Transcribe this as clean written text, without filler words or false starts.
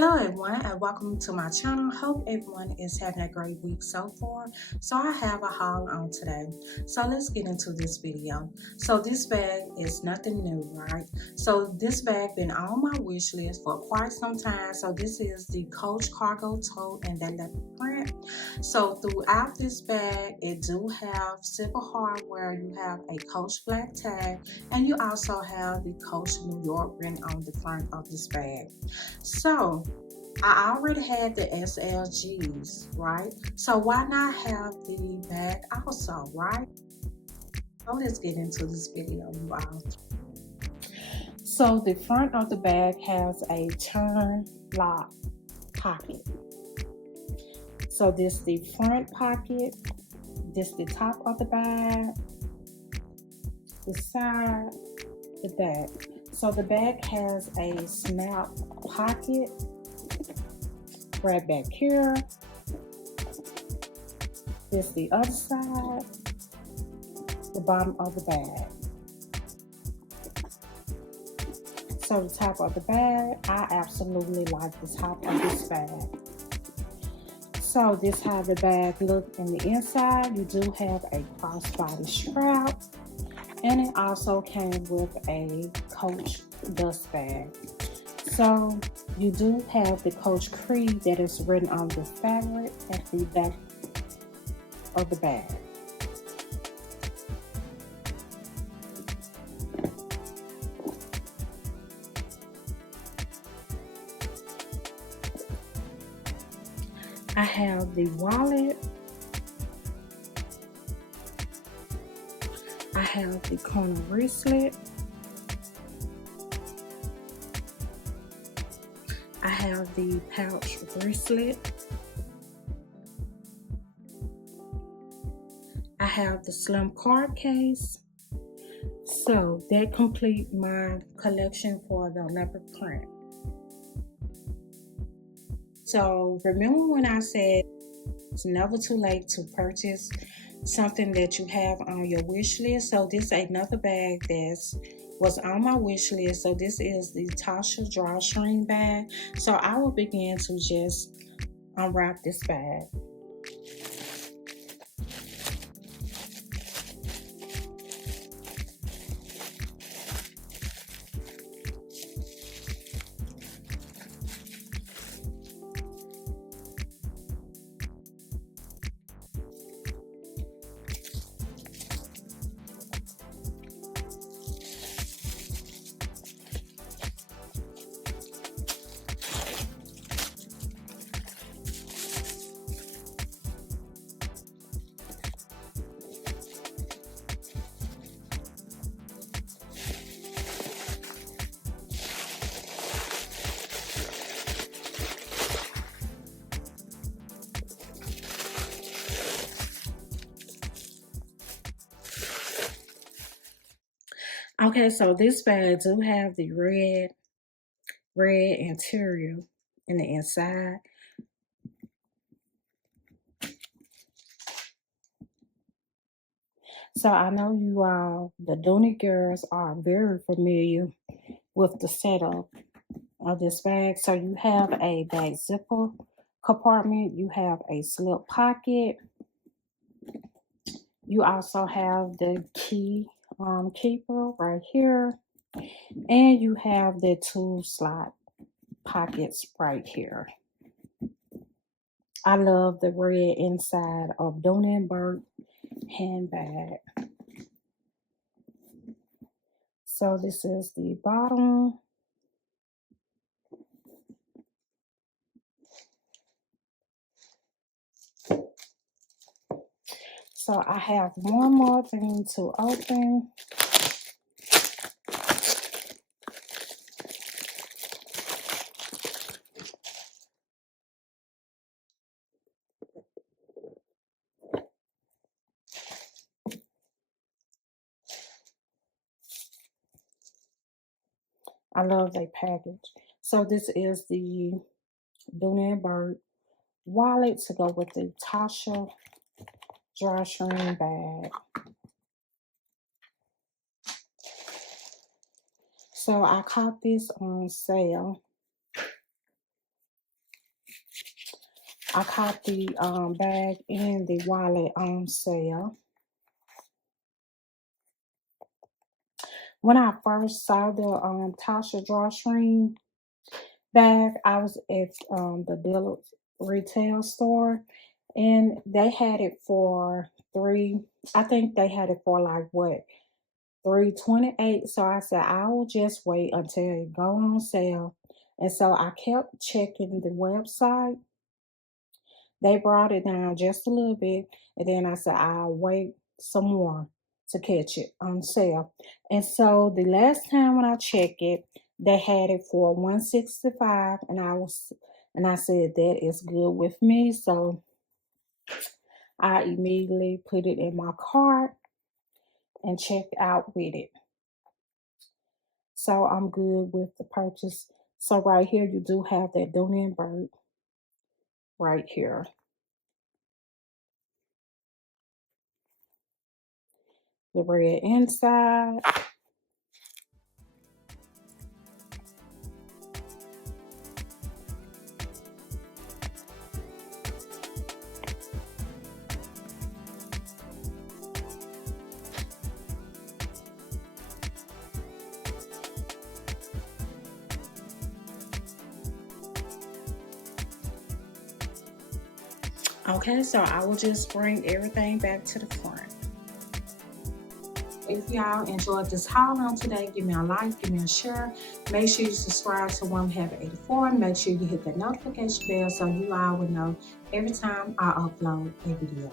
Hello everyone and welcome to my channel. Hope everyone is having a great week so far. So I have a haul on today. So let's get into this video. So this bag is nothing new, right? So this bag been on my wish list for quite some time. So this is the Coach Cargo Tote and the Leopard Print. So throughout this bag, it do have silver hardware. You have a Coach black tag and you also have the Coach New York written on the front of this bag. So I already had the SLGs, right? So why not have the bag also, right? So let's get into this video, you all. So the front of the bag has a turn lock pocket. So this the front pocket, this the top of the bag, the side, the back. So the bag has a snap pocket right back here. This the other side, the bottom of the bag. So the top of the bag, I absolutely like the top of this bag. So this how the bag look in the inside. You do have a crossbody strap, and it also came with a Coach dust bag. So you do have the Coach Creed that is written on the fabric at the back of the bag. I have the wallet. I have the corner wristlet. I have the pouch wristlet. I have the slim card case. So that completes my collection for the leopard print. So remember when I said it's never too late to purchase something that you have on your wish list. So this is another bag that was on my wish list. So this is the Tasha Drawstring bag. So I will begin to just unwrap this bag. Okay, so this bag do have the red interior in the inside. So I know you all, the Dooney girls, are very familiar with the setup of this bag. So you have a bag zipper compartment. You have a slip pocket. You also have the key keeper right here. And you have the two slot pockets right here. I love the red inside of Dooney and Bourke handbag. So this is the bottom. So I have one more thing to open. I love the package. So this is the Dooney and Bourke wallet to go with the Tasha Drawstring bag. So I caught this on sale I caught the bag and the wallet on sale. When I first saw the Tasha Drawstring bag, I was at the dealer retail store, and they had it for I think they had it for like what, $3.28. So I said I will just wait until it go on sale. And so I kept checking the website. They brought it down just a little bit, and then I said I'll wait some more to catch it on sale. And so the last time when I checked it, they had it for $165, and I said that is good with me. So I immediately put it in my cart and checked out with it. So I'm good with the purchase. So right here you do have that Dooney and Bourke right here. The red inside. Okay, so I will just bring everything back to the front. If y'all enjoyed this haul on today, give me a like, give me a share. Make sure you subscribe to Woman Habit 84. Make sure you hit that notification bell so you all will know every time I upload a video.